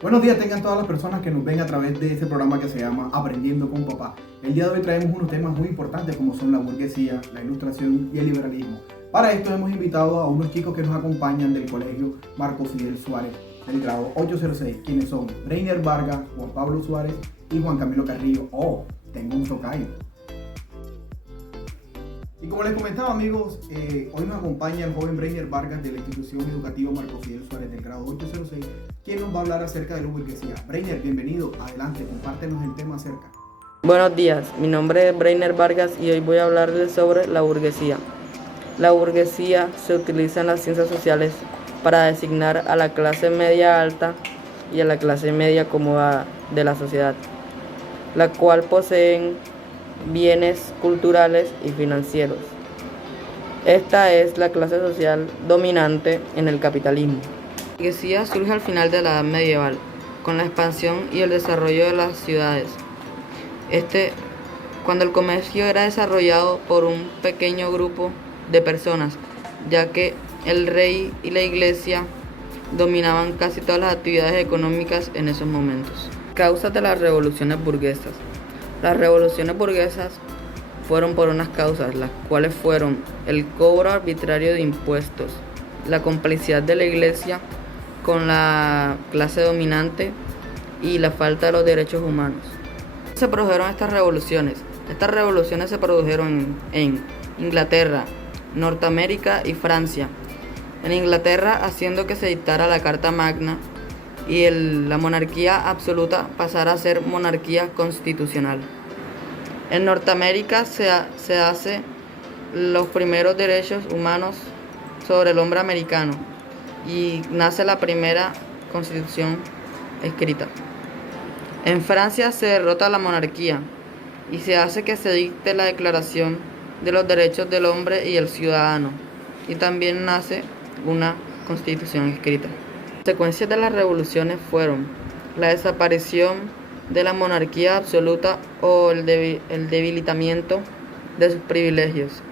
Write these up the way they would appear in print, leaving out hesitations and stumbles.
Buenos días tengan todas las personas que nos ven a través de este programa que se llama Aprendiendo con Papá. El día de hoy traemos unos temas muy importantes como son la burguesía, la ilustración y el liberalismo. Para esto hemos invitado a unos chicos que nos acompañan del colegio Marco Fidel Suárez del grado 806, quienes son Breiner Vargas, Juan Pablo Suárez y Juan Camilo Carrillo. Oh, tengo un tocayo. Y como les comentaba, amigos, hoy nos acompaña el joven Breiner Vargas de la institución educativa Marco Fidel Suárez del grado 806, quien nos va a hablar acerca de la burguesía. Breiner, bienvenido, adelante, compártenos el tema acerca. Buenos días, mi nombre es Breiner Vargas y hoy voy a hablarles sobre la burguesía. La burguesía se utiliza en las ciencias sociales para designar a la clase media alta y a la clase media cómoda de la sociedad, la cual poseen bienes culturales y financieros. Esta es la clase social dominante en el capitalismo. La burguesía surge al final de la Edad Medieval, con la expansión y el desarrollo de las ciudades. Cuando el comercio era desarrollado por un pequeño grupo de personas, ya que el rey y la iglesia dominaban casi todas las actividades económicas en esos momentos. Causas de las revoluciones burguesas. Las revoluciones burguesas fueron por unas causas, las cuales fueron el cobro arbitrario de impuestos, la complicidad de la iglesia con la clase dominante y la falta de los derechos humanos. Se produjeron estas revoluciones. Estas revoluciones se produjeron en Inglaterra, Norteamérica y Francia. En Inglaterra, haciendo que se dictara la Carta Magna y la monarquía absoluta pasara a ser monarquía constitucional. En Norteamérica se hace los primeros derechos humanos sobre el hombre americano y nace la primera constitución escrita. En Francia se derrota la monarquía y se hace que se dicte la Declaración de los Derechos del Hombre y el Ciudadano, y también nace una constitución escrita. Las consecuencias de las revoluciones fueron la desaparición de la monarquía absoluta o el debilitamiento de sus privilegios.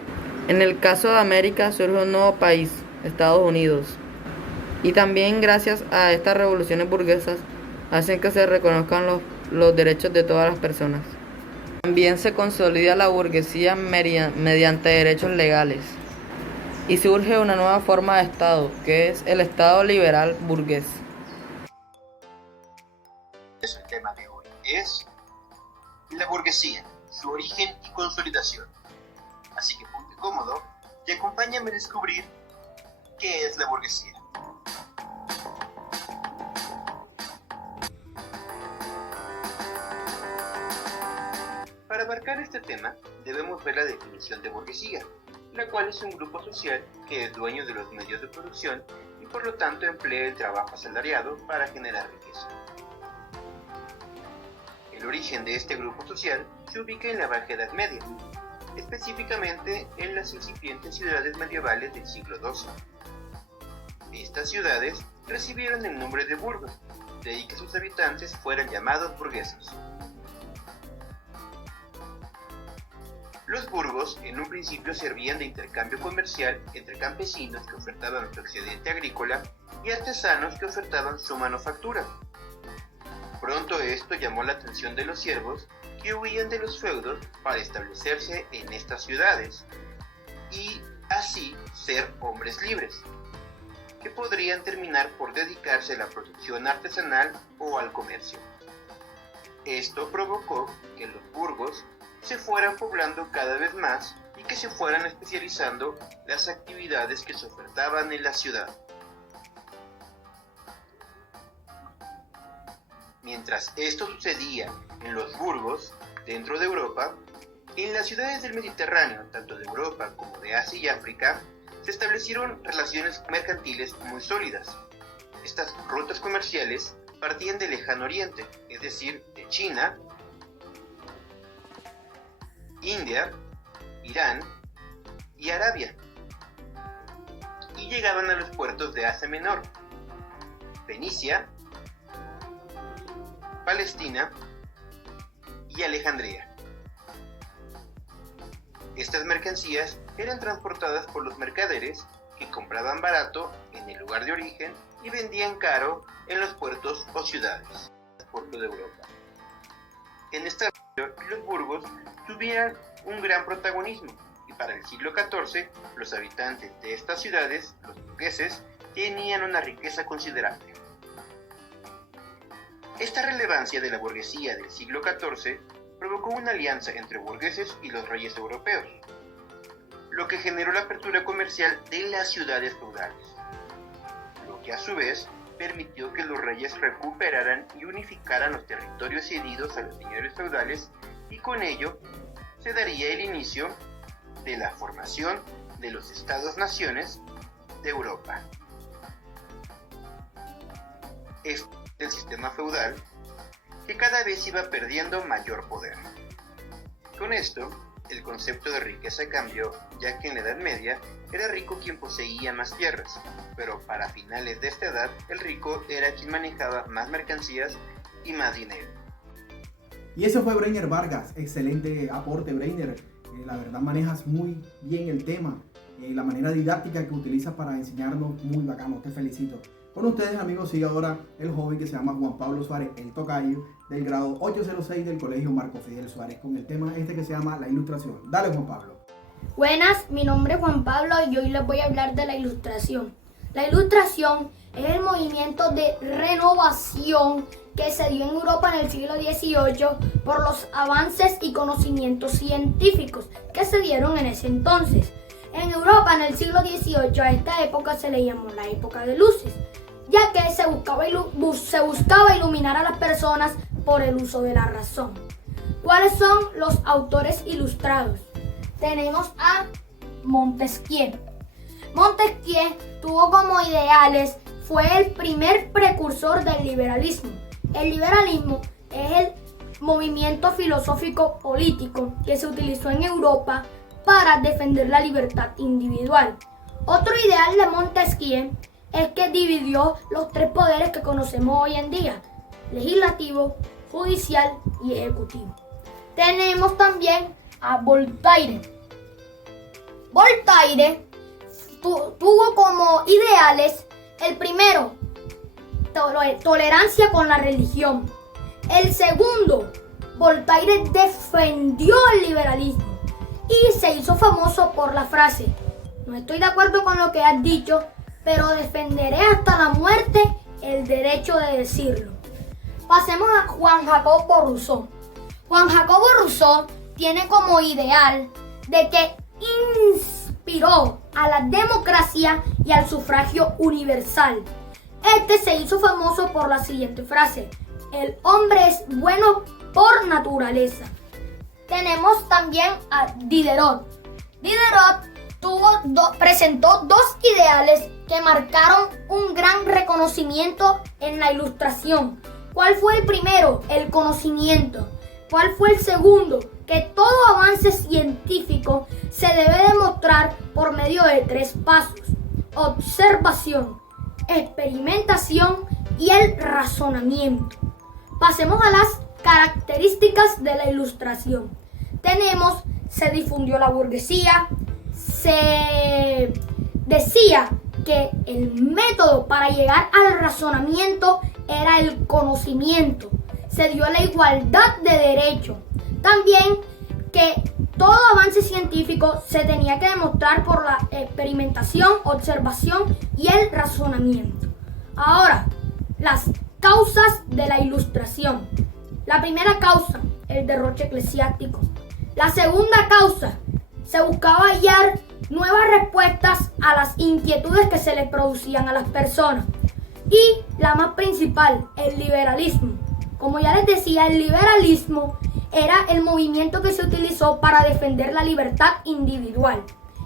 En el caso de América surge un nuevo país, Estados Unidos, y también gracias a estas revoluciones burguesas hacen que se reconozcan los derechos de todas las personas. También se consolida la burguesía mediante derechos legales y surge una nueva forma de Estado, que es el Estado liberal burgués. El tema de hoy es la burguesía, su origen y consolidación. Así que ponte cómodo y acompáñame a descubrir qué es la burguesía. Para abarcar este tema, debemos ver la definición de burguesía, la cual es un grupo social que es dueño de los medios de producción y por lo tanto emplea el trabajo asalariado para generar riqueza. El origen de este grupo social se ubica en la Baja Edad Media, específicamente en las incipientes ciudades medievales del siglo XII. Estas ciudades recibieron el nombre de burgos, de ahí que sus habitantes fueran llamados burgueses. Los burgos en un principio servían de intercambio comercial entre campesinos que ofertaban su excedente agrícola y artesanos que ofertaban su manufactura. Pronto esto llamó la atención de los siervos que huían de los feudos para establecerse en estas ciudades y así ser hombres libres, que podrían terminar por dedicarse a la producción artesanal o al comercio. Esto provocó que los burgos se fueran poblando cada vez más y que se fueran especializando las actividades que se ofertaban en la ciudad. Mientras esto sucedía en los burgos, dentro de Europa, en las ciudades del Mediterráneo, tanto de Europa como de Asia y África, se establecieron relaciones mercantiles muy sólidas. Estas rutas comerciales partían del Lejano Oriente, es decir, de China, India, Irán y Arabia, y llegaban a los puertos de Asia Menor, Fenicia, Palestina y Alejandría. Estas mercancías eran transportadas por los mercaderes que compraban barato en el lugar de origen y vendían caro en los puertos o ciudades por toda Europa. En esta región, los burgos tuvieron un gran protagonismo y para el siglo XIV los habitantes de estas ciudades, los burgueses, tenían una riqueza considerable. Esta relevancia de la burguesía del siglo XIV provocó una alianza entre burgueses y los reyes europeos, lo que generó la apertura comercial de las ciudades feudales, lo que a su vez permitió que los reyes recuperaran y unificaran los territorios cedidos a los señores feudales y con ello se daría el inicio de la formación de los estados-naciones de Europa. Este es el sistema feudal que cada vez iba perdiendo mayor poder. Con esto, el concepto de riqueza cambió, ya que en la Edad Media era rico quien poseía más tierras, pero para finales de esta edad, el rico era quien manejaba más mercancías y más dinero. Y eso fue Breiner Vargas, excelente aporte Breiner, la verdad manejas muy bien el tema, la manera didáctica que utilizas para enseñarnos, muy bacano, te felicito. Con ustedes amigos sigue ahora el joven que se llama Juan Pablo Suárez, el tocayo del grado 806 del Colegio Marco Fidel Suárez, con el tema que se llama la ilustración. Dale Juan Pablo. Buenas, mi nombre es Juan Pablo y hoy les voy a hablar de la ilustración. La ilustración es el movimiento de renovación que se dio en Europa en el siglo XVIII por los avances y conocimientos científicos que se dieron en ese entonces. En Europa en el siglo XVIII a esta época se le llamó la época de luces, ya que se buscaba iluminar a las personas por el uso de la razón. ¿Cuáles son los autores ilustrados? Tenemos a Montesquieu. Montesquieu tuvo como ideales, fue el primer precursor del liberalismo. El liberalismo es el movimiento filosófico político que se utilizó en Europa para defender la libertad individual. Otro ideal de Montesquieu es que dividió los tres poderes que conocemos hoy en día: legislativo, judicial y ejecutivo. Tenemos también a Voltaire. Voltaire tuvo como ideales el primero, tolerancia con la religión. El segundo, Voltaire defendió el liberalismo y se hizo famoso por la frase: no estoy de acuerdo con lo que has dicho, pero defenderé hasta la muerte el derecho de decirlo. Pasemos a Juan Jacobo Rousseau. Juan Jacobo Rousseau tiene como ideal de que inspiró a la democracia y al sufragio universal. Este se hizo famoso por la siguiente frase: el hombre es bueno por naturaleza. Tenemos también a Diderot. Diderot presentó dos ideales que marcaron un gran reconocimiento en la ilustración. ¿Cuál fue el primero? El conocimiento. ¿Cuál fue el segundo? Que todo avance científico se debe demostrar por medio de tres pasos: observación, experimentación y el razonamiento. Pasemos a las características de la ilustración. Tenemos, se difundió la burguesía, se decía que el método para llegar al razonamiento era el conocimiento, se dio la igualdad de derecho. También que todo avance científico se tenía que demostrar por la experimentación, observación y el razonamiento. Ahora, las causas de la ilustración. La primera causa, el derroche eclesiástico. La segunda causa, se buscaba hallar nuevas respuestas a las inquietudes que se le producían a las personas. Y la más principal, el liberalismo. Como ya les decía, el liberalismo era el movimiento que se utilizó para defender la libertad individual.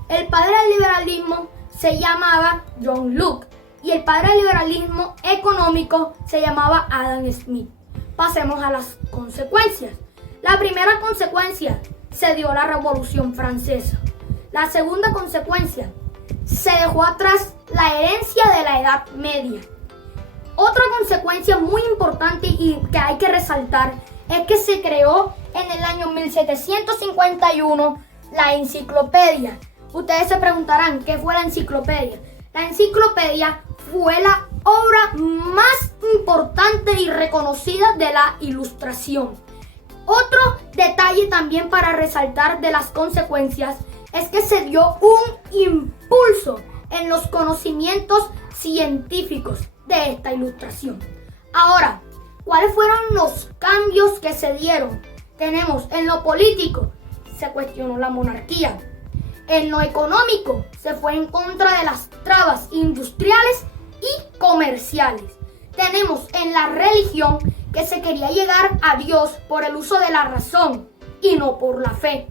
El padre del liberalismo se llamaba John Locke y el padre del liberalismo económico se llamaba Adam Smith. Pasemos a las consecuencias. La primera consecuencia, se dio la Revolución Francesa. La segunda consecuencia, se dejó atrás la herencia de la Edad Media. Otra consecuencia muy importante y que hay que resaltar es que se creó en el año 1751 la enciclopedia, Ustedes se preguntarán, ¿qué fue la enciclopedia? La enciclopedia fue la obra más importante y reconocida de la Ilustración. Otro detalle también para resaltar de las consecuencias es que se dio un impulso en los conocimientos científicos de esta Ilustración. Ahora, ¿cuáles fueron los cambios que se dieron? Tenemos en lo político, se cuestionó la monarquía. En lo económico, se fue en contra de las trabas industriales y comerciales. Tenemos en la religión que se quería llegar a Dios por el uso de la razón y no por la fe.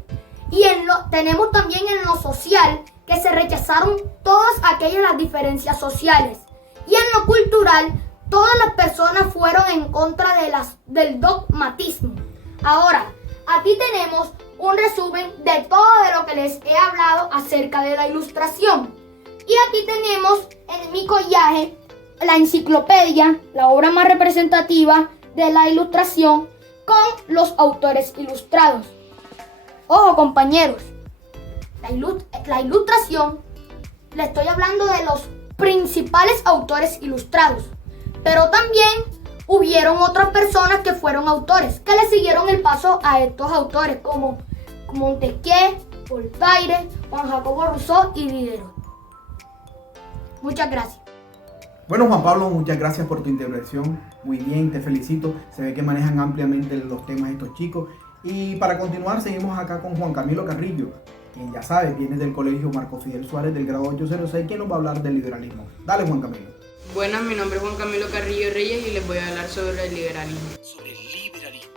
Y tenemos también en lo social que se rechazaron todas aquellas las diferencias sociales. Y en lo cultural, todas las personas fueron en contra del dogmatismo. Ahora, aquí tenemos un resumen de todo de lo que les he hablado acerca de la Ilustración. Y aquí tenemos en mi collaje la enciclopedia, la obra más representativa de la Ilustración, con los autores ilustrados. Ojo, compañeros, la Ilustración, le estoy hablando de los principales autores ilustrados, pero también hubieron otras personas que fueron autores, que le siguieron el paso a estos autores, como Montesquieu, Voltaire, Juan Jacobo Rousseau y Diderot. Muchas gracias. Bueno, Juan Pablo, muchas gracias por tu intervención. Muy bien, te felicito. Se ve que manejan ampliamente los temas estos chicos. Y para continuar, seguimos acá con Juan Camilo Carrillo, quien ya sabes, viene del Colegio Marco Fidel Suárez del grado 806, quien nos va a hablar del liberalismo. Dale, Juan Camilo. Buenas, mi nombre es Juan Camilo Carrillo Reyes y les voy a hablar sobre el liberalismo. Sobre el liberalismo.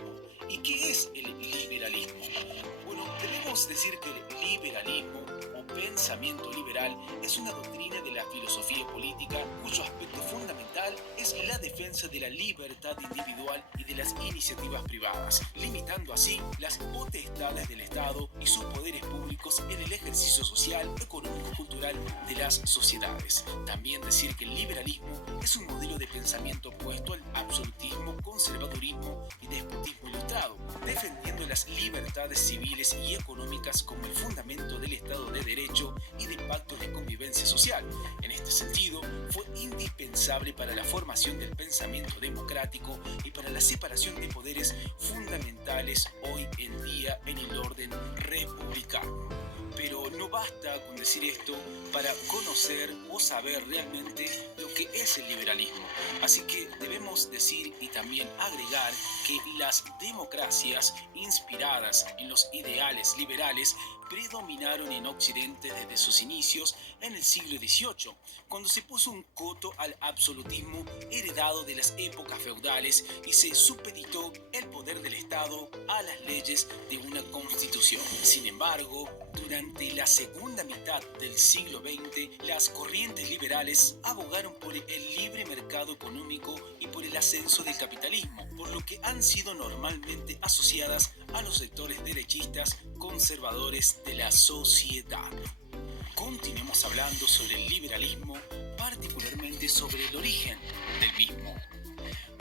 ¿Y qué es el liberalismo? Bueno, debemos decir que el liberalismo o pensamiento liberal es una doctrina de la filosofía política cuyo aspecto fundamental es la defensa de la libertad individual y de las iniciativas privadas, limitando así las potestades del Estado y sus poderes públicos en el ejercicio social, económico y cultural de las sociedades. También decir que el liberalismo es un modelo de pensamiento opuesto al absolutismo, conservadurismo y despotismo ilustrado, defendiendo las libertades civiles y económicas como el fundamento del Estado de Derecho y de pactos de convivencia social. En este sentido, fue indispensable para la formación del pensamiento democrático y para la separación de poderes fundamentales hoy en día en el orden republicano. Pero no basta con decir esto para conocer o saber realmente lo que es el liberalismo. Así que debemos decir y también agregar que las democracias inspiradas en los ideales liberales predominaron en Occidente desde sus inicios en el siglo XVIII, cuando se puso un coto al absolutismo heredado de las épocas feudales y se supeditó el poder del Estado a las leyes de una constitución. Sin embargo, durante la segunda mitad del siglo XX, las corrientes liberales abogaron por el libre mercado económico y por el ascenso del capitalismo, por lo que han sido normalmente asociadas a los sectores derechistas conservadores de la sociedad. Continuemos hablando sobre el liberalismo, particularmente sobre el origen del mismo.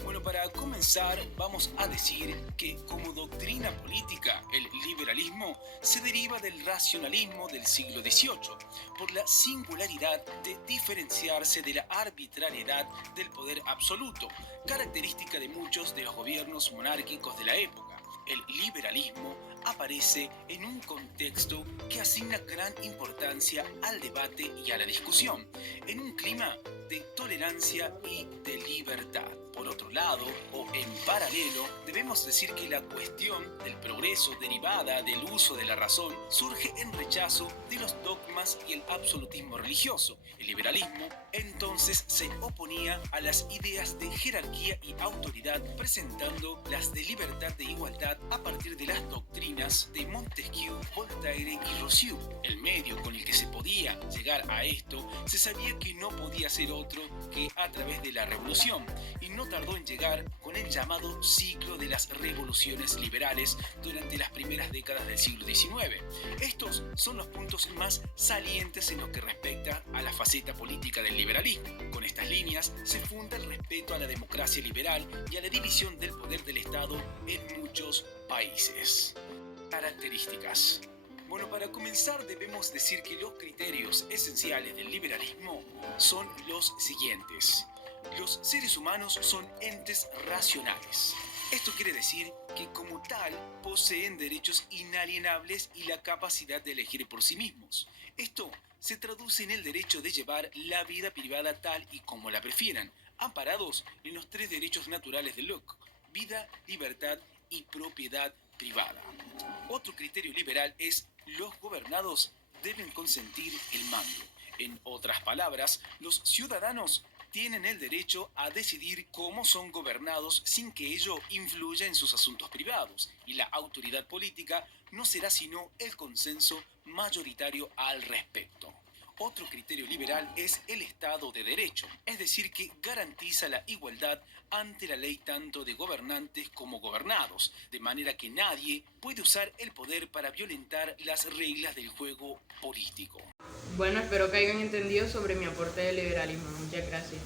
Bueno, para comenzar vamos a decir que como doctrina política el liberalismo se deriva del racionalismo del siglo XVIII por la singularidad de diferenciarse de la arbitrariedad del poder absoluto, característica de muchos de los gobiernos monárquicos de la época. El liberalismo aparece en un contexto que asigna gran importancia al debate y a la discusión, en un clima de tolerancia y de libertad. Por otro lado, o en paralelo, debemos decir que la cuestión del progreso derivada del uso de la razón surge en rechazo de los dogmas y el absolutismo religioso. El liberalismo entonces se oponía a las ideas de jerarquía y autoridad, presentando las de libertad e igualdad a partir de las doctrinas de Montesquieu, Voltaire y Rousseau. El medio con el que se podía llegar a esto se sabía que no podía ser otro que a través de la revolución, y no tardó en llegar con el llamado ciclo de las revoluciones liberales durante las primeras décadas del siglo XIX. Estos son los puntos más salientes en lo que respecta a la faceta política del liberalismo. Con estas líneas se funda el respeto a la democracia liberal y a la división del poder del Estado en muchos países. Características. Bueno, para comenzar debemos decir que los criterios esenciales del liberalismo son los siguientes. Los seres humanos son entes racionales. Esto quiere decir que como tal poseen derechos inalienables y la capacidad de elegir por sí mismos. Esto se traduce en el derecho de llevar la vida privada tal y como la prefieran, amparados en los 3 derechos naturales de Locke: vida, libertad y propiedad privada. Otro criterio liberal es: los gobernados deben consentir el mando. En otras palabras, los ciudadanos tienen el derecho a decidir cómo son gobernados sin que ello influya en sus asuntos privados, y la autoridad política no será sino el consenso mayoritario al respecto. Otro criterio liberal es el Estado de Derecho, es decir, que garantiza la igualdad ante la ley tanto de gobernantes como gobernados, de manera que nadie puede usar el poder para violentar las reglas del juego político. Bueno, espero que hayan entendido sobre mi aporte de liberalismo. Muchas gracias.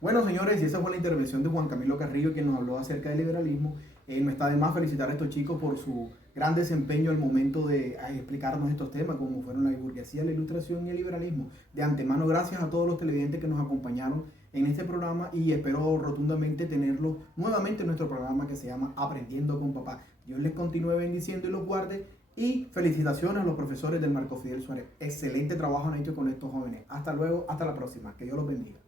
Bueno, señores, y esa fue la intervención de Juan Camilo Carrillo, quien nos habló acerca del liberalismo. No está de más felicitar a estos chicos por su gran desempeño al momento de explicarnos estos temas, como fueron la burguesía, la ilustración y el liberalismo. De antemano, gracias a todos los televidentes que nos acompañaron en este programa, y espero rotundamente tenerlos nuevamente en nuestro programa que se llama Aprendiendo con Papá. Dios les continúe bendiciendo y los guarde. Y felicitaciones a los profesores del Marco Fidel Suárez. Excelente trabajo han hecho con estos jóvenes. Hasta luego, hasta la próxima. Que Dios los bendiga.